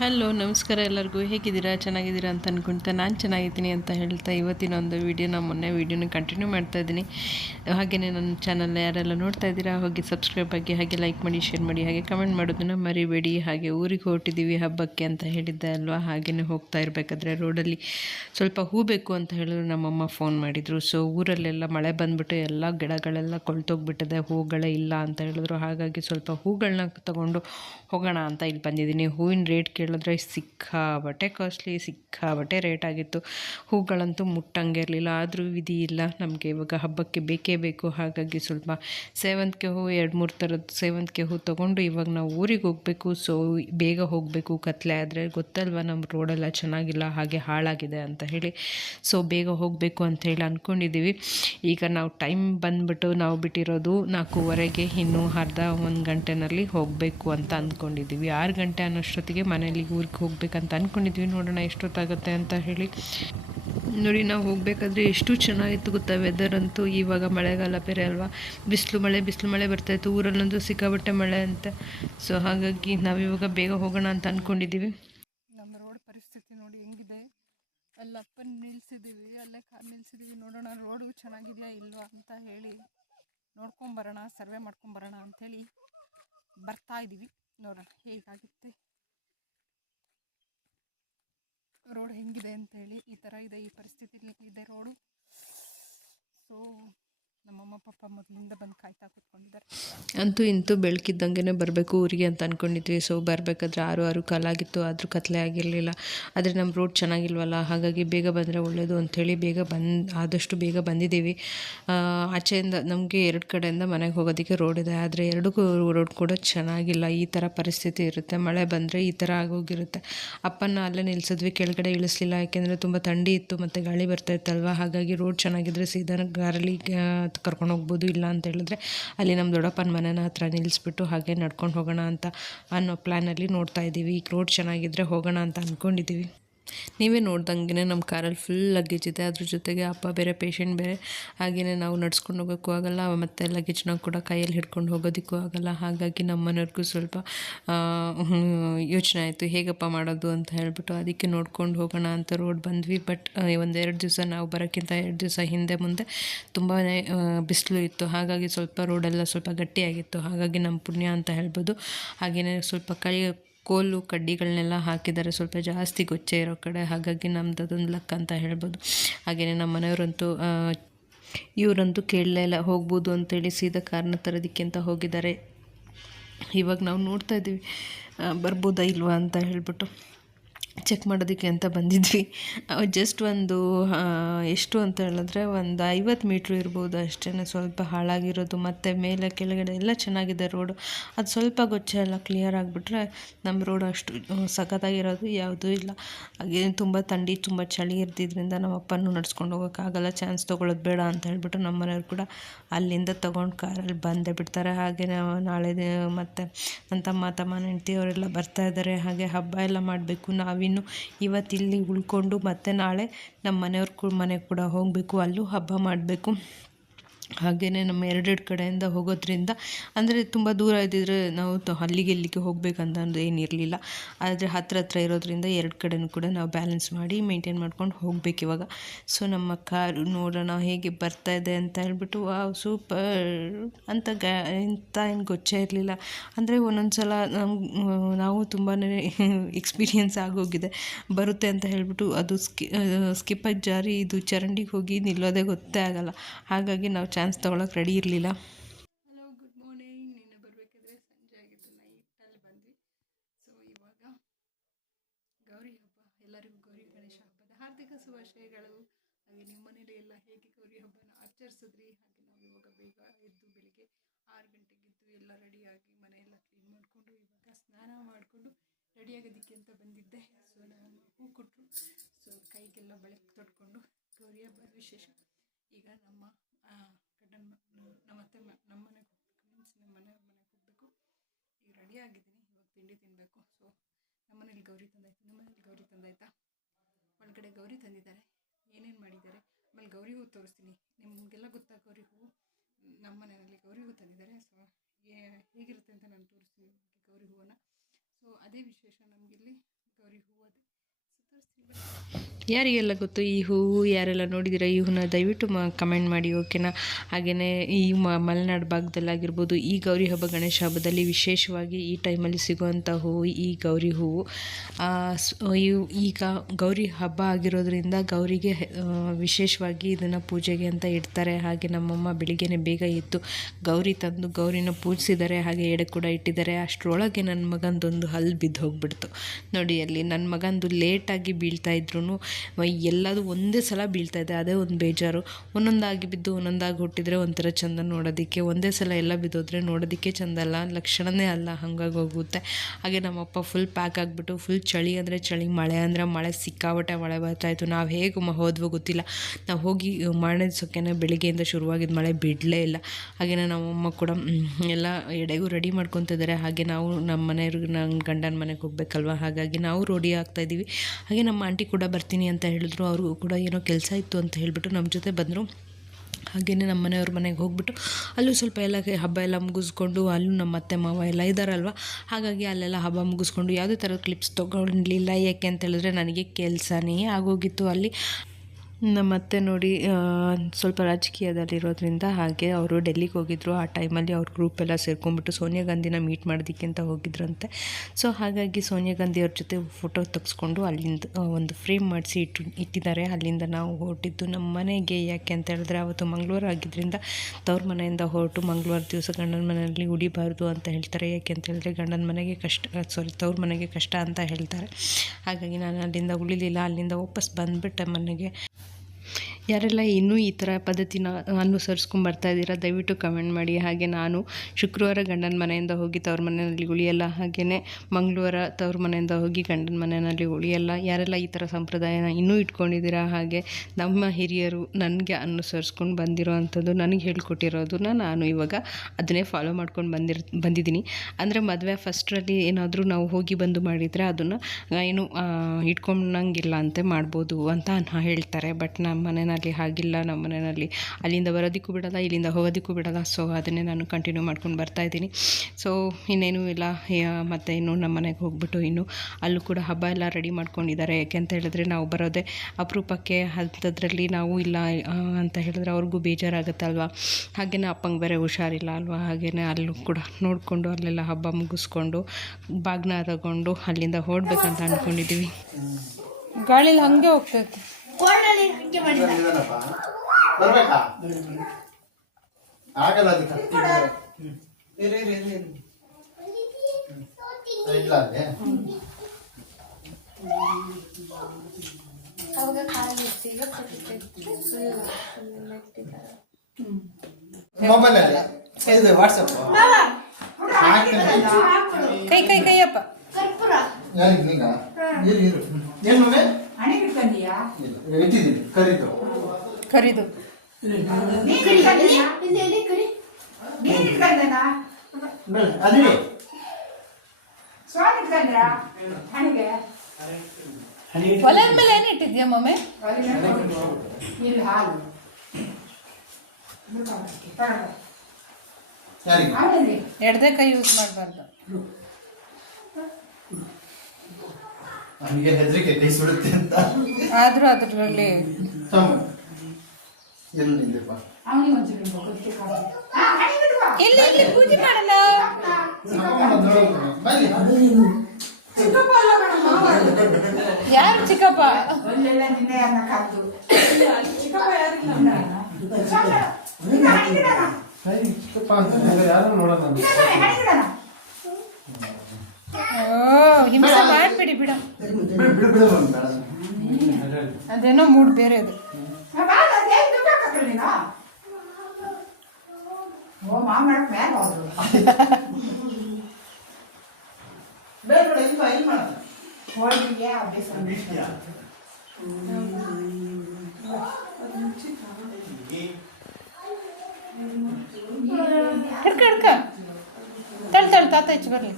Hello, ನಮಸ್ಕಾರ ಎಲ್ಲರಿಗೂ. ಹೇಗಿದ್ದೀರಾ? ಚೆನ್ನಾಗಿದ್ದೀರಾ ಅಂತ ಅಂದ್ಕೊಳ್ತಾ ನಾನು ಚೆನ್ನಾಗಿದ್ದೀನಿ ಅಂತ ಹೇಳ್ತಾ ಇವತ್ತಿನ ಒಂದು ವೀಡಿಯೋ ನಾನು ಮೊನ್ನೆ ವೀಡಿಯೋನ ಕಂಟಿನ್ಯೂ ಮಾಡ್ತಾ ಇದ್ದೀನಿ. ಹಾಗೆಯೇ ನನ್ನ ಚಾನಲ್ನ ಯಾರೆಲ್ಲ ನೋಡ್ತಾ ಇದ್ದೀರಾ, ಹೋಗಿ ಸಬ್ಸ್ಕ್ರೈಬ್ ಆಗಿ, ಹಾಗೆ ಲೈಕ್ ಮಾಡಿ ಶೇರ್ ಮಾಡಿ, ಹಾಗೆ ಕಮೆಂಟ್ ಮಾಡೋದನ್ನು ಮರಿಬೇಡಿ. ಹಾಗೆ ಊರಿಗೆ ಹೊರಟಿದ್ದೀವಿ ಹಬ್ಬಕ್ಕೆ ಅಂತ ಹೇಳಿದ್ದೆ ಅಲ್ವಾ? ಹಾಗೆಯೇ ಹೋಗ್ತಾ ಇರಬೇಕಾದ್ರೆ ರೋಡಲ್ಲಿ ಸ್ವಲ್ಪ ಹೂ ಬೇಕು ಅಂತ ಹೇಳಿದ್ರು ನಮ್ಮಮ್ಮ ಫೋನ್ ಮಾಡಿದರು. ಸೊ ಊರಲ್ಲೆಲ್ಲ ಮಳೆ ಬಂದುಬಿಟ್ಟು ಎಲ್ಲ ಗಿಡಗಳೆಲ್ಲ ಕೊಳ್ತೋಗ್ಬಿಟ್ಟಿದೆ. ಹೂಗಳೇ ಇಲ್ಲ ಅಂತ ಹೇಳಿದ್ರು. ಹಾಗಾಗಿ ಸ್ವಲ್ಪ ಹೂಗಳನ್ನ ತಗೊಂಡು ಹೋಗೋಣ ಅಂತ ಇಲ್ಲಿ ಬಂದಿದ್ದೀನಿ. ಹೂವಿನ ರೇಟ್ ಕೇಳಿದ್ರೆ ಸಿಕ್ಕಾಬಟ್ಟೆ ಕಾಸ್ಟ್ಲಿ, ಸಿಕ್ಕಾಬಟ್ಟೆ ರೇಟ್ ಆಗಿತ್ತು. ಹೂಗಳಂತೂ ಮುಟ್ಟಂಗೆ ಇರಲಿಲ್ಲ, ಆದರೂ ವಿಧಿ ಇಲ್ಲ. ನಮಗೆ ಇವಾಗ ಹಬ್ಬಕ್ಕೆ ಬೇಕೇ ಬೇಕು. ಹಾಗಾಗಿ ಸ್ವಲ್ಪ ಸೇವಂತಿಗೆ ಹೂ, ಎರಡು ಮೂರು ಥರದ್ದು ಸೇವಂತಿಗೆ ಹೂ ತೊಗೊಂಡು ಇವಾಗ ನಾವು ಊರಿಗೆ ಹೋಗಬೇಕು. ಸೊ ಬೇಗ ಹೋಗಬೇಕು. ಕತ್ಲೆ ಆದರೆ ಗೊತ್ತಲ್ವ ನಮ್ಮ ರೋಡೆಲ್ಲ ಚೆನ್ನಾಗಿಲ್ಲ, ಹಾಗೆ ಹಾಳಾಗಿದೆ ಅಂತ ಹೇಳಿ. ಸೊ ಬೇಗ ಹೋಗಬೇಕು ಅಂತ ಹೇಳಿ ಅಂದ್ಕೊಂಡಿದ್ದೀವಿ ಈಗ ನಾವು ಟೈಮ್ ಬಂದ್ಬಿಟ್ಟು ನಾವು ಬಿಟ್ಟಿರೋದು ನಾಲ್ಕೂವರೆಗೆ, ಇನ್ನೂ ಅರ್ಧ ಒಂದು ಗಂಟೆನಲ್ಲಿ ಹೋಗಬೇಕು ಅಂತ ಅಂದ್ಕೊಂಡಿದ್ದೀವಿ ಆರು ಗಂಟೆ ಅನ್ನೋಷ್ಟೊತ್ತಿಗೆ ಮನೇಲಿ ಊರಿಗೆ ಹೋಗ್ಬೇಕಂತ ಅಂದ್ಕೊಂಡಿದ್ವಿ ನೋಡೋಣ ಎಷ್ಟೊತ್ತಾಗುತ್ತೆ ಅಂತ ಹೇಳಿ. ನೋಡಿ, ನಾವು ಹೋಗಬೇಕಾದ್ರೆ ಎಷ್ಟು ಚೆನ್ನಾಗಿತ್ತು ಗೊತ್ತಾ ವೆದರ್ ಅಂತೂ. ಇವಾಗ ಮಳೆಗಾಲ ಬೇರೆ ಅಲ್ವಾ? ಬಿಸಿಲು ಮಳೆ ಬಿಸಿಲು ಮಳೆ ಬರ್ತಾಯಿತ್ತು ಊರಲ್ಲೊಂದು ಸಿಕ್ಕಾಬಟ್ಟೆ ಮಳೆ ಅಂತ. ಸೊ ಹಾಗಾಗಿ ನಾವಿವಾಗ ಬೇಗ ಹೋಗೋಣ ಅಂತ ಅಂದ್ಕೊಂಡಿದ್ದೀವಿ ನಮ್ಮ ರೋಡ್ ಪರಿಸ್ಥಿತಿ ನೋಡಿ ಹೆಂಗಿದೆ. ಅಲ್ಲಿ ಅಪ್ಪನ ನಿಲ್ಸಿದ್ದೀವಿ ಅಲ್ಲೇ ಕಾರ್ ನಿಲ್ಸಿದ್ದೀವಿ ನೋಡೋಣ ರೋಡು ಚೆನ್ನಾಗಿದೆಯಾ ಇಲ್ವಾ ಅಂತ ಹೇಳಿ ನೋಡ್ಕೊಂಬರೋಣ ಸರ್ವೆ ಮಾಡ್ಕೊಂಬರೋಣ ಅಂಥೇಳಿ ಬರ್ತಾ ಇದ್ದೀವಿ ನೋಡೋಣ ಹೇಗಾಗುತ್ತೆ. ರೋಡ್ ಹೆಂಗಿದೆ ಅಂತ ಹೇಳಿ ಈ ಥರ ಇದೆ ಈ ಪರಿಸ್ಥಿತಿಲಿ ಇದೆ ರೋಡು. ಸೊ ಮೊದಲಿಂದ ಅಂತೂ ಇಂತೂ ಬೆಳಕಿದ್ದಂಗೆ ಬರಬೇಕು ಊರಿಗೆ ಅಂತ ಅಂದ್ಕೊಂಡಿದ್ವಿ ಸೊ ಬರಬೇಕಾದ್ರೆ ಆರು ಆರು ಕಾಲಾಗಿತ್ತು, ಆದರೂ ಕತ್ಲೆ ಆಗಿರಲಿಲ್ಲ. ಆದರೆ ನಮ್ಮ ರೋಡ್ ಚೆನ್ನಾಗಿಲ್ವಲ್ಲ? ಹಾಗಾಗಿ ಬೇಗ ಬಂದರೆ ಒಳ್ಳೆಯದು ಅಂಥೇಳಿ ಬೇಗ ಬಂದು, ಆದಷ್ಟು ಬೇಗ ಬಂದಿದ್ದೀವಿ. ಆಚೆಯಿಂದ ನಮಗೆ ಎರಡು ಕಡೆಯಿಂದ ಮನೆಗೆ ಹೋಗೋದಕ್ಕೆ ರೋಡ್ ಇದೆ. ಆದರೆ ಎರಡೂ ರೋಡ್ ಕೂಡ ಚೆನ್ನಾಗಿಲ್ಲ. ಈ ಥರ ಪರಿಸ್ಥಿತಿ ಇರುತ್ತೆ. ಮಳೆ ಬಂದರೆ ಈ ಥರ ಆಗೋಗಿರುತ್ತೆ. ಅಪ್ಪನ ಅಲ್ಲೇ ನಿಲ್ಸಿದ್ವಿ. ಕೆಳಗಡೆ ಇಳಿಸ್ಲಿಲ್ಲ. ಯಾಕೆಂದರೆ ತುಂಬ ಥಂಡಿ ಇತ್ತು, ಮತ್ತು ಗಾಳಿ ಬರ್ತಾ ಇತ್ತಲ್ವ? ಹಾಗಾಗಿ ರೋಡ್ ಚೆನ್ನಾಗಿದ್ದರೆ ಸೀದಾ ಗಾರಲ್ಲಿ ಕರ್ಕೊಂಡು ಹೋಗ್ಬೋದು, ಇಲ್ಲ ಅಂತ ಹೇಳಿದ್ರೆ ಅಲ್ಲಿ ನಮ್ಮ ದೊಡ್ಡಪ್ಪನ ಮನೆನ ಹತ್ರ ನಿಲ್ಲಿಸ್ಬಿಟ್ಟು ಹಾಗೆ ನಡ್ಕೊಂಡು ಹೋಗೋಣ ಅಂತ ಅನ್ನೋ ಪ್ಲ್ಯಾನಲ್ಲಿ ನೋಡ್ತಾ ಇದ್ದೀವಿ. ಈಗ ರೋಡ್ ಚೆನ್ನಾಗಿದ್ದರೆ ಹೋಗೋಣ ಅಂತ ಅಂದ್ಕೊಂಡಿದ್ದೀವಿ ನೀವೇ ನೋಡ್ದಂಗೆ ನಮ್ಮ ಕಾರಲ್ಲಿ ಫುಲ್ ಲಗೇಜ್ ಇದೆ. ಅದ್ರ ಜೊತೆಗೆ ಅಪ್ಪ ಬೇರೆ ಪೇಷಂಟ್ ಬೇರೆ ಹಾಗೆಯೇ ನಾವು ನಡ್ಸ್ಕೊಂಡು ಹೋಗೋಕ್ಕೂ ಆಗಲ್ಲ, ಮತ್ತು ಲಗೇಜ್ನ ಕೂಡ ಕೈಯಲ್ಲಿ ಹಿಡ್ಕೊಂಡು ಹೋಗೋದಕ್ಕೂ ಆಗಲ್ಲ. ಹಾಗಾಗಿ ನಮ್ಮ ಮನೆಯವ್ರಿಗೂ ಸ್ವಲ್ಪ ಯೋಚನೆ ಆಯಿತು. ಹೇಗಪ್ಪ ಮಾಡೋದು ಅಂತ ಹೇಳಿಬಿಟ್ಟು ಅದಕ್ಕೆ ನೋಡ್ಕೊಂಡು ಹೋಗೋಣ ಅಂತ ರೋಡ್ ಬಂದ್ವಿ. ಬಟ್ ಒಂದೆರಡು ದಿವಸ ನಾವು ಬರೋಕ್ಕಿಂತ ಎರಡು ದಿವಸ ಹಿಂದೆ ಮುಂದೆ ತುಂಬಾ ಬಿಸಿಲು ಇತ್ತು. ಹಾಗಾಗಿ ಸ್ವಲ್ಪ ರೋಡೆಲ್ಲ ಸ್ವಲ್ಪ ಗಟ್ಟಿಯಾಗಿತ್ತು. ಹಾಗಾಗಿ ನಮ್ಮ ಪುಣ್ಯ ಅಂತ ಹೇಳ್ಬೋದು. ಹಾಗೆಯೇ ಸ್ವಲ್ಪ ಕೈ ಕೋಲು ಕಡ್ಡಿಗಳನ್ನೆಲ್ಲ ಹಾಕಿದ್ದಾರೆ. ಸ್ವಲ್ಪ ಜಾಸ್ತಿ ಗೊಚ್ಚೆ ಇರೋ ಕಡೆ. ಹಾಗಾಗಿ ನಮ್ದು ಅದೊಂದು ಲಕ್ ಅಂತ ಹೇಳ್ಬೋದು. ಹಾಗೆಯೇ ನಮ್ಮ ಮನೆಯವರಂತೂ ಇವರಂತೂ ಕೇಳಲೇ ಇಲ್ಲ. ಹೋಗ್ಬೋದು ಅಂತೇಳಿ ಸೀದಾ ಕಾರ್ನ ತರೋದಕ್ಕೆ ಅಂತ ಹೋಗಿದ್ದಾರೆ. ಇವಾಗ ನಾವು ನೋಡ್ತಾ ಇದ್ದೀವಿ. ಬರ್ಬೋದಾ ಇಲ್ವಾ ಅಂತ ಹೇಳ್ಬಿಟ್ಟು. ಚೆಕ್ ಮಾಡೋದಕ್ಕೆ ಅಂತ ಬಂದಿದ್ವಿ. ಜಸ್ಟ್ ಒಂದು ಎಷ್ಟು ಅಂತ ಹೇಳಿದ್ರೆ ಒಂದು ಐವತ್ತು ಮೀಟ್ರ್ ಇರ್ಬೋದು ಅಷ್ಟೇ. ಸ್ವಲ್ಪ ಹಾಳಾಗಿರೋದು, ಮತ್ತು ಮೇಲೆ ಕೆಳಗಡೆ ಎಲ್ಲ ಚೆನ್ನಾಗಿದೆ ರೋಡು ಅದು ಸ್ವಲ್ಪ ಗೊಚ್ಚ ಎಲ್ಲ ಕ್ಲಿಯರ್ ಆಗಿಬಿಟ್ರೆ ನಮ್ಮ ರೋಡ್ ಅಷ್ಟು ಸಖತ್ತಾಗಿರೋದು ಯಾವುದೂ ಇಲ್ಲ. ಹಾಗೆ ತುಂಬ ಥಂಡಿ, ತುಂಬ ಚಳಿ ಇರ್ತಿದ್ರಿಂದ ನಮ್ಮ ಅಪ್ಪನೂ ನಡ್ಸ್ಕೊಂಡು ಹೋಗೋಕ್ಕಾಗಲ್ಲ ಚಾನ್ಸ್ ತೊಗೊಳೋದು ಬೇಡ ಅಂತ ಹೇಳ್ಬಿಟ್ಟು ನಮ್ಮ ಮನೆಯವ್ರು ಕೂಡ. ಅಲ್ಲಿಂದ ತೊಗೊಂಡು ಕಾರಲ್ಲಿ ಬಂದೇ ಬಿಡ್ತಾರೆ. ಹಾಗೆ ನಾವು ನಾಳೆ, ಮತ್ತು ನನ್ನ ತಮ್ಮ ತಮ್ಮ ಹೆಂಡತಿ ಅವರೆಲ್ಲ ಬರ್ತಾ ಇದ್ದಾರೆ. ಹಾಗೆ ಹಬ್ಬ ಎಲ್ಲ ಮಾಡಬೇಕು. ಇವತ್ತು ಇಲ್ಲಿ ಉಳ್ಕೊಂಡು ಮತ್ತೆ ನಾಳೆ ನಮ್ಮ ಮನೆಯವ್ರ ಮನೆ ಕೂಡ ಹೋಗಬೇಕು. ಅಲ್ಲೂ ಹಬ್ಬ ಮಾಡಬೇಕು. ಹಾಗೆಯೇ ನಮ್ಮ ಎರಡೆರಡು ಕಡೆಯಿಂದ ಹೋಗೋದ್ರಿಂದ, ಅಂದರೆ ತುಂಬ ದೂರ ಇದ್ದಿದ್ರೆ ನಾವು ತ, ಅಲ್ಲಿಗೆ ಇಲ್ಲಿಗೆ ಹೋಗ್ಬೇಕಂತ ಅನ್ನೋದು ಏನಿರಲಿಲ್ಲ ಆದರೆ ಹತ್ರ ಹತ್ರ ಇರೋದ್ರಿಂದ ಎರಡು ಕಡೆಯೂ ಕೂಡ ನಾವು ಬ್ಯಾಲೆನ್ಸ್ ಮಾಡಿ ಮೇಂಟೈನ್ ಮಾಡ್ಕೊಂಡು ಹೋಗ್ಬೇಕು ಇವಾಗ. ಸೊ ನಮ್ಮ ಕಾರು ನೋಡೋಣ ಹೇಗೆ ಬರ್ತಾ ಇದೆ ಅಂತ ಹೇಳ್ಬಿಟ್ಟು, ವಾವ್ ಸೂಪರ್ ಅಂತ ಗ, ಎಂತ ಏನು ಗೊಚ್ಚೇ ಇರಲಿಲ್ಲ. ಅಂದರೆ ಒಂದೊಂದು ಸಲ ನಮ್ಗೆ ನಾವು ತುಂಬಾ ಎಕ್ಸ್ಪೀರಿಯನ್ಸ್ ಆಗೋಗಿದೆ. ಬರುತ್ತೆ ಅಂತ ಹೇಳ್ಬಿಟ್ಟು ಅದು ಸ್ಕಿ ಸ್ಕಿಪ್ಪಾಗಿ ಜಾರಿ ಇದು ಚರಂಡಿಗೆ ಹೋಗಿ ನಿಲ್ಲೋದೇ ಗೊತ್ತೇ ಆಗಲ್ಲ. ಹಾಗಾಗಿ ನಾವು ಚಾನ್ಸ್ ತೊಗೊಳಕ್ಕೆ ರೆಡಿ ಇರಲಿಲ್ಲ. ಹಲೋ ಗುಡ್ ಮಾರ್ನಿಂಗ್ ನಿನ್ನೆ ಬರಬೇಕಾದ್ರೆ ಸಂಜೆ ಆಗಿತ್ತು ನೈಟಲ್ಲಿ ಬಂದ್ವಿ. ಸೊ ಇವಾಗ ಗೌರಿ ಹಬ್ಬ, ಎಲ್ಲರಿಗೂ ಗೌರಿ ಗಣೇಶ ಹಬ್ಬದ ಹಾರ್ದಿಕ ಶುಭಾಶಯಗಳು. ಹಾಗೆ ನಿಮ್ಮ ಮನೇಲಿ ಎಲ್ಲ ಹೇಗೆ ಗೌರಿ ಹಬ್ಬನ ಆಚರಿಸಿದ್ರಿ? ಹಾಗೆ ನಾವು ಇವಾಗ ಬೇಗ ಎದ್ದು ಬೆಳಿಗ್ಗೆ ಆರು ಗಂಟೆಗೆ ಎದ್ದು ಎಲ್ಲ ರೆಡಿಯಾಗಿ ಮನೆಯೆಲ್ಲ ಕ್ಲೀನ್ ಮಾಡಿಕೊಂಡು ಇವಾಗ ಸ್ನಾನ ಮಾಡಿಕೊಂಡು ರೆಡಿಯಾಗೋದಕ್ಕೆ ಅಂತ ಬಂದಿದ್ದೆ. ಸೊ ನಾನು ಹೂ ಕೊಟ್ಟರು ಸೊ ಕೈಗೆಲ್ಲ ಬೆಳಕು ತೊಟ್ಕೊಂಡು ಗೌರಿ ಹಬ್ಬದ ವಿಶೇಷ. ಈಗ ನಮ್ಮ ಆ, ಗಂಡನ ಮ- ನಮ್ಮ ಅತ್ತೆ ನಮ್ಮ ಮನೆಗೆ ಹೋಗ್ಬೇಕು ಮೀನ್ಸ್ ನಮ್ಮ ಮನೆ ಮನೆಗೆ ಹೋಗಬೇಕು. ಈಗ ರೆಡಿ ಆಗಿದ್ದೀನಿ ಇವಾಗ ತಿಂಡಿ ತಿನ್ನಬೇಕು ಸೊ ನಮ್ಮ ಮನೇಲಿ ಗೌರಿ ತಂದಾಯ್ತು ನಮ್ಮ ಮನೇಲಿ ಗೌರಿ ತಂದಾಯ್ತಾ? ಒಳಗಡೆ ಗೌರಿ ತಂದಿದ್ದಾರೆ. ಏನೇನು ಮಾಡಿದ್ದಾರೆ? ಆಮೇಲೆ ಗೌರಿ ಹೂ ತೋರಿಸ್ತೀನಿ. ನಿಮಗೆಲ್ಲ ಗೊತ್ತಾ ಗೌರಿ ಹೂವು ನಮ್ಮ ಮನೆಯಲ್ಲಿ ಗೌರಿ ಹೂ ತಂದಿದ್ದಾರೆ. ಸೊ ಹೇಗಿರುತ್ತೆ ಅಂತ ನಾನು ತೋರಿಸ್ತೀನಿ ಗೌರಿ ಹೂವನ್ನು. ಸೊ ಅದೇ ವಿಶೇಷ ನಮಗಿಲ್ಲಿ ಗೌರಿ ಹೂವು ಅದು. ಯಾರಿಗೆಲ್ಲ ಗೊತ್ತು ಈ ಹೂವು ಯಾರೆಲ್ಲ ನೋಡಿದಿರ ಈ ಹೂವನ್ನ ದಯವಿಟ್ಟು ಕಮೆಂಟ್ ಮಾಡಿ ಓಕೆನಾ ಹಾಗೆಯೇ ಈ ಮ ಮಲೆನಾಡು ಭಾಗದಲ್ಲಾಗಿರ್ಬೋದು, ಈ ಗೌರಿ ಹಬ್ಬ ಗಣೇಶ ಹಬ್ಬದಲ್ಲಿ ವಿಶೇಷವಾಗಿ ಈ ಟೈಮಲ್ಲಿ ಸಿಗುವಂಥ ಹೂವು ಈ ಗೌರಿ ಹೂವು ಈಗ ಗೌರಿ ಹಬ್ಬ ಆಗಿರೋದ್ರಿಂದ ಗೌರಿಗೆ ವಿಶೇಷವಾಗಿ ಇದನ್ನು ಪೂಜೆಗೆ ಅಂತ ಇಡ್ತಾರೆ. ಹಾಗೆ ನಮ್ಮಮ್ಮ ಬೆಳಿಗ್ಗೆನೇ ಬೇಗ ಇತ್ತು ಗೌರಿ ತಂದು ಗೌರಿನ ಪೂಜಿಸಿದ್ದಾರೆ ಹಾಗೆ ಎಡೆ ಕೂಡ ಇಟ್ಟಿದ್ದಾರೆ. ಅಷ್ಟರೊಳಗೆ ನನ್ನ ಮಗಂದೊಂದು ಹಲ್ಲು ಬಿದ್ದು ಹೋಗ್ಬಿಡ್ತು. ನೋಡಿ ಅಲ್ಲಿ ನನ್ನ ಮಗಂದು ಲೇಟಾಗಿ ಬೀಳ್ತಾ ಇದ್ರು ಎಲ್ಲದು ಒಂದೇ ಸಲ ಬೀಳ್ತಾ ಇದೆ, ಅದೇ ಒಂದು ಬೇಜಾರು. ಒಂದೊಂದಾಗಿ ಬಿದ್ದು ಒಂದೊಂದಾಗಿ ಹುಟ್ಟಿದರೆ ಒಂಥರ ಚಂದ ನೋಡೋದಕ್ಕೆ, ಒಂದೇ ಸಲ ಎಲ್ಲ ಬಿದ್ದೋದ್ರೆ ನೋಡೋದಕ್ಕೆ ಚಂದ ಅಲ್ಲ ಲಕ್ಷಣವೇ ಅಲ್ಲ, ಹಂಗಾಗಿ ಹೋಗುತ್ತೆ. ಹಾಗೆ ನಮ್ಮಪ್ಪ ಫುಲ್ ಪ್ಯಾಕ್ ಆಗಿಬಿಟ್ಟು ಫುಲ್ ಚಳಿ ಅಂದರೆ ಚಳಿ, ಮಳೆ ಅಂದರೆ ಮಳೆ ಸಿಕ್ಕಾಬಟ್ಟೆ ಮಳೆ ಬರ್ತಾಯಿತ್ತು ನಾವು ಹೇಗೆ ಹೋದ್ವೋ ಗೊತ್ತಿಲ್ಲ. ನಾವು ಹೋಗಿ ಮಾಡಿದ ಸೊಕ್ಕೆನೆ ಬೆಳಿಗ್ಗೆಯಿಂದ ಶುರುವಾಗಿದ್ದು ಮಳೆ ಬಿಡಲೇ ಇಲ್ಲ. ಹಾಗೆಯೇ ನಮ್ಮಮ್ಮ ಕೂಡ ಎಲ್ಲ ಎಡೆಗೂ ರೆಡಿ ಮಾಡ್ಕೊತಿದ್ದಾರೆ. ಹಾಗೆ ನಾವು ನಮ್ಮ ಮನೆಯವ್ರಿಗೆ ನನ್ನ ಗಂಡನ ಮನೆಗೆ ಹೋಗ್ಬೇಕಲ್ವ? ಹಾಗಾಗಿ ನಾವು ರೆಡಿ ಆಗ್ತಾಯಿದ್ದೀವಿ ಹಾಗೆ ನಮ್ಮ ಆಂಟಿ ಕೂಡ ಬರ್ತೀನಿ ಅಂತ ಹೇಳಿದ್ರು, ಅವ್ರಿಗೂ ಕೂಡ ಏನೋ ಕೆಲಸ ಇತ್ತು ಅಂತ ಹೇಳಿಬಿಟ್ಟು ನಮ್ಮ ಜೊತೆ ಬಂದರು. ಹಾಗೆಯೇ ನಮ್ಮ ಮನೆಯವ್ರ ಮನೆಗೆ ಹೋಗ್ಬಿಟ್ಟು ಅಲ್ಲೂ ಸ್ವಲ್ಪ ಎಲ್ಲ ಹಬ್ಬ ಎಲ್ಲ ಮುಗಿಸ್ಕೊಂಡು ಅಲ್ಲೂ ನಮ್ಮ ಅತ್ತೆ, ಮಾವ ಎಲ್ಲ ಇದ್ದಾರಲ್ವ ಹಾಗಾಗಿ ಅಲ್ಲೆಲ್ಲ ಹಬ್ಬ ಮುಗಿಸ್ಕೊಂಡು ಯಾವುದೇ ಥರದ ಕ್ಲಿಪ್ಸ್ ತೊಗೊಂಡಿಲ್ಲ ಯಾಕೆ ಅಂತ ಹೇಳಿದ್ರೆ ನನಗೆ ಕೆಲಸನೇ ಆಗೋಗಿತ್ತು ಅಲ್ಲಿ. ನಮ್ಮ ಅತ್ತೆ ನೋಡಿ ಸ್ವಲ್ಪ ರಾಜಕೀಯದಲ್ಲಿರೋದ್ರಿಂದ ಹಾಗೆ ಅವರು ಡೆಲ್ಲಿಗೆ ಹೋಗಿದ್ರು. ಆ ಟೈಮಲ್ಲಿ ಅವ್ರ ಗ್ರೂಪ್ ಎಲ್ಲ ಸೇರ್ಕೊಂಡ್ಬಿಟ್ಟು ಸೋನಿಯಾ ಗಾಂಧಿನ ಮೀಟ್ ಮಾಡೋದಕ್ಕೆ ಅಂತ ಹೋಗಿದ್ರಂತೆ. ಸೊ ಹಾಗಾಗಿ ಸೋನಿಯಾ ಗಾಂಧಿ ಅವ್ರ ಜೊತೆ ಫೋಟೋ ತೆಗೆಸ್ಕೊಂಡು ಅಲ್ಲಿಂದ ಒಂದು ಫ್ರೇಮ್ ಮಾಡಿಸಿ ಇಟ್ಟು, ಇಟ್ಟಿದ್ದಾರೆ. ಅಲ್ಲಿಂದ ನಾವು ಹೊರಟಿದ್ದು ನಮ್ಮ ಮನೆಗೆ. ಯಾಕೆ ಅಂತ ಹೇಳಿದ್ರೆ, ಅವತ್ತು ಮಂಗಳವಾರ ಆಗಿದ್ದರಿಂದ ತವ್ರ ಮನೆಯಿಂದ ಹೊರಟು ಮಂಗಳವಾರ ದಿವಸ ಗಂಡನ ಮನೆಯಲ್ಲಿ ಉಡಿಬಾರ್ದು ಅಂತ ಹೇಳ್ತಾರೆ. ಯಾಕೆ ಅಂತ ಹೇಳಿದ್ರೆ, ಗಂಡನ ಮನೆಗೆ ಕಷ್ಟ ಸಾರಿ ತವ್ರ ಮನೆಗೆ ಕಷ್ಟ ಅಂತ ಹೇಳ್ತಾರೆ. ಹಾಗಾಗಿ ನಾನು ಅಲ್ಲಿಂದ ಉಳಿಲಿಲ್ಲ. ಅಲ್ಲಿಂದ ವಾಪಸ್ ಬಂದುಬಿಟ್ಟೆ ಮನೆಗೆ. ಯಾರೆಲ್ಲ ಇನ್ನೂ ಈ ಥರ ಪದ್ಧತಿನ ಅನುಸರಿಸ್ಕೊಂಡು ಬರ್ತಾ ಇದ್ದೀರಾ, ದಯವಿಟ್ಟು ಕಮೆಂಟ್ ಮಾಡಿ. ಹಾಗೆ ನಾನು ಶುಕ್ರವಾರ ಗಂಡನ ಮನೆಯಿಂದ ಹೋಗಿ ತವ್ರ ಮನೆಯಲ್ಲಿ ಉಳಿಯಲ್ಲ ಹಾಗೆಯೇ ಮಂಗಳವಾರ ತವ್ರ ಮನೆಯಿಂದ ಹೋಗಿ ಗಂಡನ ಮನೆಯಲ್ಲಿ ಉಳಿಯಲ್ಲ, ಯಾರೆಲ್ಲ ಈ ಥರ ಸಂಪ್ರದಾಯನ ಇನ್ನೂ ಇಟ್ಕೊಂಡಿದ್ದೀರಾ, ಹಾಗೆ ನಮ್ಮ ಹಿರಿಯರು ನನಗೆ ಅನುಸರಿಸ್ಕೊಂಡು ಬಂದಿರೋ ಅಂಥದ್ದು ನನಗೆ ಹೇಳ್ಕೊಟ್ಟಿರೋದನ್ನ ನಾನು ಇವಾಗ ಅದನ್ನೇ ಫಾಲೋ ಮಾಡ್ಕೊಂಡು ಬಂದಿರ್, ಬಂದಿದ್ದೀನಿ. ಅಂದರೆ ಮದುವೆ ಫಸ್ಟ್ರಲ್ಲಿ ಏನಾದರೂ ನಾವು ಹೋಗಿ ಬಂದು ಮಾಡಿದರೆ ಅದನ್ನು ಏನು ಇಟ್ಕೊಂಡಂಗಿಲ್ಲ ಅಂತೆ ಮಾಡ್ಬೋದು ಅಂತ ಹೇಳ್ತಾರೆ. ಬಟ್ ನಮ್ಮ ಮನೆಯಲ್ಲಿ ಹಾಗಿಲ್ಲ, ನಮ್ಮ ಮನೆಯಲ್ಲಿ ಅಲ್ಲಿಂದ ಬರೋದಕ್ಕೂ ಬಿಡಲ್ಲ, ಇಲ್ಲಿಂದ ಹೋಗೋದಕ್ಕೂ ಬಿಡಲ್ಲ. ಸೊ ಅದನ್ನೇ ನಾನು ಕಂಟಿನ್ಯೂ ಮಾಡ್ಕೊಂಡು ಬರ್ತಾ ಇದ್ದೀನಿ. ಸೊ ಇನ್ನೇನು ಇಲ್ಲ. ಮತ್ತು ಮತ್ತೆ ಇನ್ನು ನಮ್ಮ ಮನೆಗೆ ಹೋಗ್ಬಿಟ್ಟು ಇನ್ನು ಅಲ್ಲೂ ಕೂಡ ಹಬ್ಬ ಎಲ್ಲ ರೆಡಿ ಮಾಡ್ಕೊಂಡಿದ್ದಾರೆ. ಯಾಕೆ ಅಂತ ಹೇಳಿದ್ರೆ ನಾವು ಬರೋದೇ ಅಪರೂಪಕ್ಕೆ ಅಂಥದ್ರಲ್ಲಿ ನಾವು ಇಲ್ಲ ಅಂತ ಹೇಳಿದ್ರೆ ಅವ್ರಿಗೂ ಬೇಜಾರಾಗುತ್ತಲ್ವ? ಹಾಗೆಯೇ ಅಪ್ಪಂಗೆ ಬೇರೆ ಹುಷಾರಿಲ್ಲ ಅಲ್ವಾ? ಹಾಗೆಯೇ ಅಲ್ಲೂ ಕೂಡ ನೋಡಿಕೊಂಡು ಅಲ್ಲೆಲ್ಲ ಹಬ್ಬ ಮುಗಿಸ್ಕೊಂಡು ಬಾಗ್ನ ತಗೊಂಡು ಅಲ್ಲಿಂದ ಹೊರಡ್ಬೇಕಂತ ಅಂದ್ಕೊಂಡಿದ್ದೀವಿ. ಗಾಳಿಲಿ ಹಾಗೆ ಹೋಗ್ತೈತೆ ಇದಾನಪ್ಪ. ಬರ್ಬೇಕಾ? ಆಗಲ್ಲ ಅದಕ್ಕೆ ಇಲ್ಲ ಅಲ್ಲಿ. ಮೊಬೈಲ್ ಅಲ್ಲಿ. ಇದು ವಾಟ್ಸಪ್ ಕೈ ಕೈ ಕೈಯಪ್ಪ. ಯಾರಿಗೆ ನೀಗ ಇರು ಇರು. ಏನು ಮಮ್ಮಿ ಇಲ್ಲ ಇಟ್ಟಿದ್ದೀನಿ ಕರಿದು. ಕರಿದು. ಬೇಡ ಹಣೆಗೆ? ಒಲೆ ಮೇಲೆ ಏನು ಇಟ್ಟಿದ್ಯಾ ಮಮ್ಮಿ ಯಾರಿಗೆ? ಎಡದೆ ಕೈ ಯೂಸ್ ಮಾಡಬಾರ್ದು. ನನಗೆ ಹೆದರಿಕೆ ಕೈ ಸುಡುತ್ತೆ ಅಂತ. ಆದರೂ ಅದರಲ್ಲಿ ತಮ್ಮ ಎಲ್ಲಿದ್ದಪ್ಪ ಇಲ್ಲಿ ಇಲ್ಲಿ ಪೂಜೆ ಮಾಡಲ್ಲ ಯಾರು ಚಿಕ್ಕಪ್ಪ? ಚಿಕ್ಕಪ್ಪ ಅಂತ ಯಾರು ನೋಡೋಣ ಹಿಂಸೆ ಮಾಡ್ಬಿಡಿ ಬಿಡ. ಅದೇನೋ ಮೂಡ್ ಬೇರೆ ಅದು ಹಿಡ್ಕ ಹಿಡ್ಕ. ತಳ್ ತಳ್ ತಾತ ಹೆಚ್ಚು ಬರಲಿ.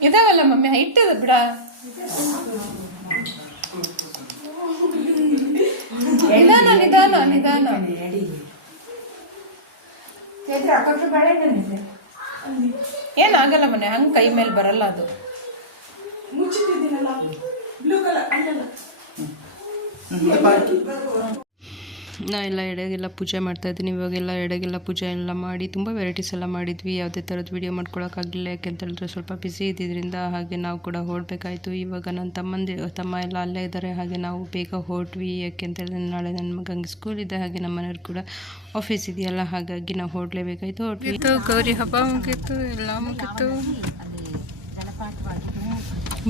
ಇದಾವಲ್ಲ ಮಮ್ಮಿ ಇಟ್ಟದ ಬಿಡ. ನಿಧಾನ ನಿಧಾನ ನಿಧಾನ. ಏನಾಗಲ್ಲ ಮನೆ ಹಂಗೆ ಕೈ ಮೇಲೆ ಬರಲ್ಲ ಅದು. ಮುಚ್ಚಿಟ್ಟಿದ್ದೀನಲ್ಲ ಬ್ಲೂ ಕಲರ್ ಅಲ್ಲಲ್ಲ ನಾ ಎಲ್ಲ ಎಡೆಗೆಲ್ಲ ಪೂಜೆ ಮಾಡ್ತಾ ಇದ್ದೀನಿ. ಇವಾಗೆಲ್ಲ ಎಡೆಗೆಲ್ಲ ಪೂಜೆ ಎಲ್ಲ ಮಾಡಿ ತುಂಬ ವೆರೈಟೀಸ್ ಎಲ್ಲ ಮಾಡಿದ್ವಿ. ಯಾವುದೇ ಥರದ್ದು ವೀಡಿಯೋ ಮಾಡ್ಕೊಳೋಕ್ಕಾಗಲಿಲ್ಲ ಯಾಕೆಂತ ಹೇಳಿದ್ರೆ ಸ್ವಲ್ಪ ಬಿಸಿ ಇದ್ದಿದ್ದರಿಂದ ಹಾಗೆ ನಾವು ಕೂಡ ಹೊರಡ್ಬೇಕಾಯ್ತು ಇವಾಗ ನನ್ನ ತಮ್ಮಂದಿ, ತಮ್ಮ ಎಲ್ಲ ಅಲ್ಲೇ ಇದ್ದಾರೆ. ಹಾಗೆ ನಾವು ಬೇಗ ಹೊರಟ್ವಿ ಯಾಕೆಂತ ಹೇಳಿದ್ರೆ ನಾಳೆ ನನ್ನ ಮಗಂಗೆ ಸ್ಕೂಲ್ ಇದೆ. ಹಾಗೆ ನಮ್ಮ ಮನೆಯವ್ರು ಕೂಡ ಆಫೀಸ್ ಇದೆಯಲ್ಲ. ಹಾಗಾಗಿ ನಾವು ಹೊರಡಲೇಬೇಕಾಯಿತು ಹೊರಟ್ವಿ ಗೌರಿ ಹಬ್ಬ ಮುಗೀತು. ಎಲ್ಲ ಮುಗೀತು.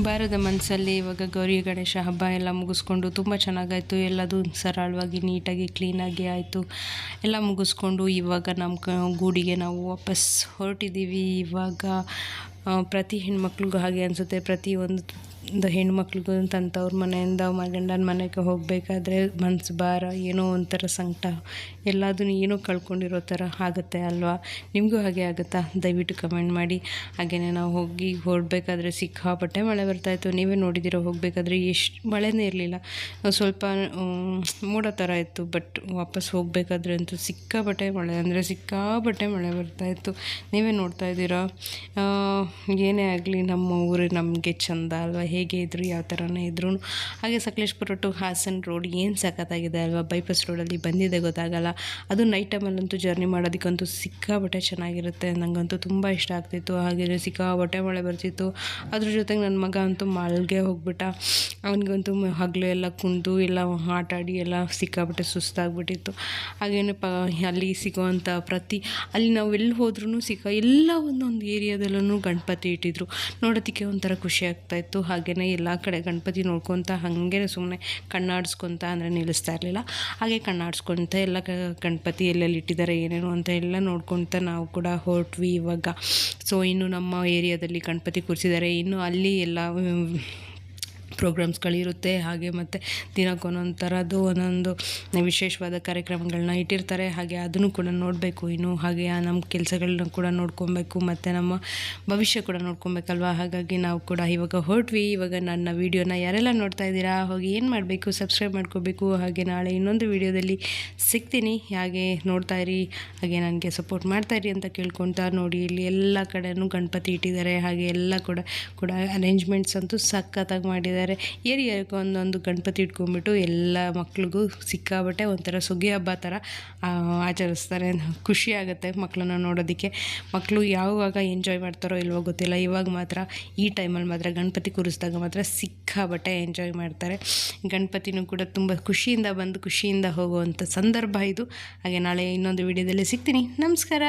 ಬಾರದ ಮನಸ್ಸಲ್ಲಿ ಇವಾಗ ಗೌರಿ ಗಣೇಶ ಹಬ್ಬ ಎಲ್ಲ ಮುಗಿಸ್ಕೊಂಡು ತುಂಬ ಚೆನ್ನಾಗಾಯಿತು. ಎಲ್ಲದೂ ಸರಳವಾಗಿ ನೀಟಾಗಿ, ಕ್ಲೀನಾಗಿ ಆಯಿತು. ಎಲ್ಲ ಮುಗಿಸ್ಕೊಂಡು ಇವಾಗ ನಮ್ಮ ಗೂಡಿಗೆ ನಾವು ವಾಪಸ್ ಹೊರಟಿದ್ದೀವಿ. ಇವಾಗ ಪ್ರತಿ ಹೆಣ್ಮಕ್ಳಿಗೂ ಹಾಗೆ ಅನಿಸುತ್ತೆ. ಪ್ರತಿ ಒಂದು ಹೆಣ್ಮಕ್ಳಿಗೂ ತನ್ನ ಮನೆಯಿಂದ ಮಗಂಡನ ಗಂಡನ ಮನೆಗೆ ಹೋಗಬೇಕಾದ್ರೆ ಮನ್ಸು ಭಾರ, ಏನೋ ಒಂಥರ ಸಂಕಟ. ಎಲ್ಲದನ್ನು ಏನೋ ಕಳ್ಕೊಂಡಿರೋ ಥರ ಆಗುತ್ತೆ ಅಲ್ವಾ? ನಿಮಗೂ ಹಾಗೆ ಆಗುತ್ತಾ? ದಯವಿಟ್ಟು ಕಮೆಂಟ್ ಮಾಡಿ. ಹಾಗೆಯೇ ನಾವು ಹೋಗಿ ಹೊರಡ್ಬೇಕಾದ್ರೆ ಸಿಕ್ಕಾಪಟ್ಟೆ ಮಳೆ ಬರ್ತಾಯಿತ್ತು ನೀವೇ ನೋಡಿದ್ದೀರೋ, ಹೋಗಬೇಕಾದ್ರೆ ಎಷ್ಟು ಮಳೆನೇ ಇರಲಿಲ್ಲ. ಸ್ವಲ್ಪ ಮೂಡ ಥರ ಇತ್ತು ಬಟ್ ವಾಪಸ್ ಹೋಗಬೇಕಾದ್ರೆ ಅಂತೂ ಸಿಕ್ಕಾಪಟ್ಟೆ ಮಳೆ, ಅಂದರೆ ಸಿಕ್ಕಾಪಟ್ಟೆ ಮಳೆ ಬರ್ತಾಯಿತ್ತು ನೀವೇ ನೋಡ್ತಾ ಇದ್ದೀರಾ? ಏನೇ ಆಗಲಿ ನಮ್ಮ ಊರು ನಮಗೆ ಚಂದ ಅಲ್ವಾ? ಹೇಗೆ ಇದ್ದರು ಯಾವ ಥರನೇ ಇದ್ರು. ಹಾಗೆ ಸಕಲೇಶ್ಪುರ ಟು ಹಾಸನ್ ರೋಡ್ ಏನು ಸಖತ್ತಾಗಿದೆ ಅಲ್ವಾ? ಬೈಪಾಸ್ ರೋಡಲ್ಲಿ ಬಂದಿದೆ ಗೊತ್ತಾಗಲ್ಲ. ಅದು ನೈಟ್ ಟೈಮಲ್ಲಂತೂ ಜರ್ನಿ ಮಾಡೋದಕ್ಕಂತೂ ಸಿಕ್ಕಾಪಟ್ಟೆ ಚೆನ್ನಾಗಿರುತ್ತೆ. ನನಗಂತೂ ತುಂಬ ಇಷ್ಟ ಆಗ್ತಿತ್ತು. ಹಾಗೆ ಸಿಕ್ಕಾಪಟ್ಟೆ ಮಳೆ ಬರ್ತಿತ್ತು. ಅದ್ರ ಜೊತೆಗೆ ನನ್ನ ಮಗ ಅಂತೂ ಮಲ್ಗೆ ಹೋಗ್ಬಿಟ್ಟ. ಅವನಿಗಂತೂ ಹಗಲು ಎಲ್ಲ ಕುಂದು, ಎಲ್ಲ ಆಟಾಡಿ, ಎಲ್ಲ ಸಿಕ್ಕಾಪಟ್ಟೆ ಸುಸ್ತಾಗ್ಬಿಟ್ಟಿತ್ತು. ಹಾಗೇನೆ ಪ ಅಲ್ಲಿ ಸಿಗುವಂಥ ಪ್ರತಿ, ಅಲ್ಲಿ ನಾವು ಎಲ್ಲಿ ಹೋದ್ರೂ ಸಿಕ್ಕ ಎಲ್ಲ ಒಂದೊಂದು ಏರಿಯಾದಲ್ಲೂ ಗಣಪತಿ ಇಟ್ಟಿದ್ರು. ನೋಡೋದಕ್ಕೆ ಒಂಥರ ಖುಷಿ ಆಗ್ತಾಯಿತ್ತು ಹಾಗೆಯೇ ಎಲ್ಲ ಕಡೆ ಗಣಪತಿ ನೋಡ್ಕೊತ ಹಾಗೆ ಸುಮ್ಮನೆ ಕಣ್ಣಾಡಿಸ್ಕೊತ ಅಂದರೆ ನಿಲ್ಲಿಸ್ತಾ ಇರಲಿಲ್ಲ. ಹಾಗೆ ಕಣ್ಣಾಡಿಸ್ಕೊತ ಎಲ್ಲ ಗಣಪತಿ ಎಲ್ಲೆಲ್ಲಿ ಇಟ್ಟಿದ್ದಾರೆ, ಏನೇನು ಅಂತ ಎಲ್ಲ ನೋಡ್ಕೊತ ನಾವು ಕೂಡ ಹೊರಟ್ವಿ ಇವಾಗ. ಸೊ ಇನ್ನು ನಮ್ಮ ಏರಿಯಾದಲ್ಲಿ ಗಣಪತಿ ಕೂರಿಸಿದ್ದಾರೆ. ಇನ್ನು ಅಲ್ಲಿ ಎಲ್ಲ ಪ್ರೋಗ್ರಾಮ್ಸ್ಗಳಿರುತ್ತೆ. ಹಾಗೆ ಮತ್ತು ದಿನಕ್ಕೊಂದೊಂದು ಥರದ್ದು ಒಂದೊಂದು ವಿಶೇಷವಾದ ಕಾರ್ಯಕ್ರಮಗಳನ್ನ ಇಟ್ಟಿರ್ತಾರೆ. ಹಾಗೆ ಅದನ್ನು ಕೂಡ ನೋಡಬೇಕು ಇನ್ನು. ಹಾಗೆ ನಮ್ಮ ಕೆಲಸಗಳನ್ನ ಕೂಡ ನೋಡ್ಕೊಬೇಕು. ಮತ್ತು ನಮ್ಮ ಭವಿಷ್ಯ ಕೂಡ ನೋಡ್ಕೊಬೇಕಲ್ವಾ? ಹಾಗಾಗಿ ನಾವು ಕೂಡ ಇವಾಗ ಹೊರಟ್ವಿ. ಇವಾಗ ನನ್ನ ವೀಡಿಯೋನ ಯಾರೆಲ್ಲ ನೋಡ್ತಾ ಇದ್ದೀರಾ, ಹೋಗಿ ಏನು ಮಾಡಬೇಕು, ಸಬ್ಸ್ಕ್ರೈಬ್ ಮಾಡ್ಕೋಬೇಕು? ಹಾಗೆ ನಾಳೆ ಇನ್ನೊಂದು ವೀಡಿಯೋದಲ್ಲಿ ಸಿಗ್ತೀನಿ. ಹಾಗೆ ನೋಡ್ತಾ ಇರಿ. ಹಾಗೆ ನನಗೆ ಸಪೋರ್ಟ್ ಮಾಡ್ತಾ ಇರಿ ಅಂತ ಕೇಳ್ಕೊತಾ ನೋಡಿ. ಇಲ್ಲಿ ಎಲ್ಲ ಕಡೆಯೂ ಗಣಪತಿ ಇಟ್ಟಿದ್ದಾರೆ. ಹಾಗೆ ಎಲ್ಲ ಕೂಡ ಕೂಡ ಅರೇಂಜ್ಮೆಂಟ್ಸ್ ಅಂತೂ ಸಖತ್ತಾಗಿ ಮಾಡಿದ್ದಾರೆ. ಏರಿಯಾಕ್ಕೆ ಒಂದೊಂದು ಗಣಪತಿ ಇಟ್ಕೊಂಡ್ಬಿಟ್ಟು ಎಲ್ಲ ಮಕ್ಳಿಗೂ ಸಿಕ್ಕಾಬಟ್ಟೆ ಒಂಥರ ಸುಗ್ಗಿ ಹಬ್ಬ ಥರ ಆಚರಿಸ್ತಾರೆ. ಖುಷಿ ಆಗುತ್ತೆ ಮಕ್ಕಳನ್ನ ನೋಡೋದಕ್ಕೆ. ಮಕ್ಕಳು ಯಾವಾಗ ಎಂಜಾಯ್ ಮಾಡ್ತಾರೋ ಇಲ್ವೋ ಗೊತ್ತಿಲ್ಲ. ಇವಾಗ ಮಾತ್ರ, ಈ ಟೈಮಲ್ಲಿ ಮಾತ್ರ ಗಣಪತಿ ಕೂರಿಸಿದಾಗ ಮಾತ್ರ ಸಿಕ್ಕಾಬಟ್ಟೆ ಎಂಜಾಯ್ ಮಾಡ್ತಾರೆ. ಗಣಪತಿನೂ ಕೂಡ ತುಂಬ ಖುಷಿಯಿಂದ ಬಂದು ಖುಷಿಯಿಂದ ಹೋಗುವಂಥ ಸಂದರ್ಭ ಇದು. ಹಾಗೆ ನಾಳೆ ಇನ್ನೊಂದು ವಿಡಿಯೋದಲ್ಲಿ ಸಿಗ್ತೀನಿ. ನಮಸ್ಕಾರ.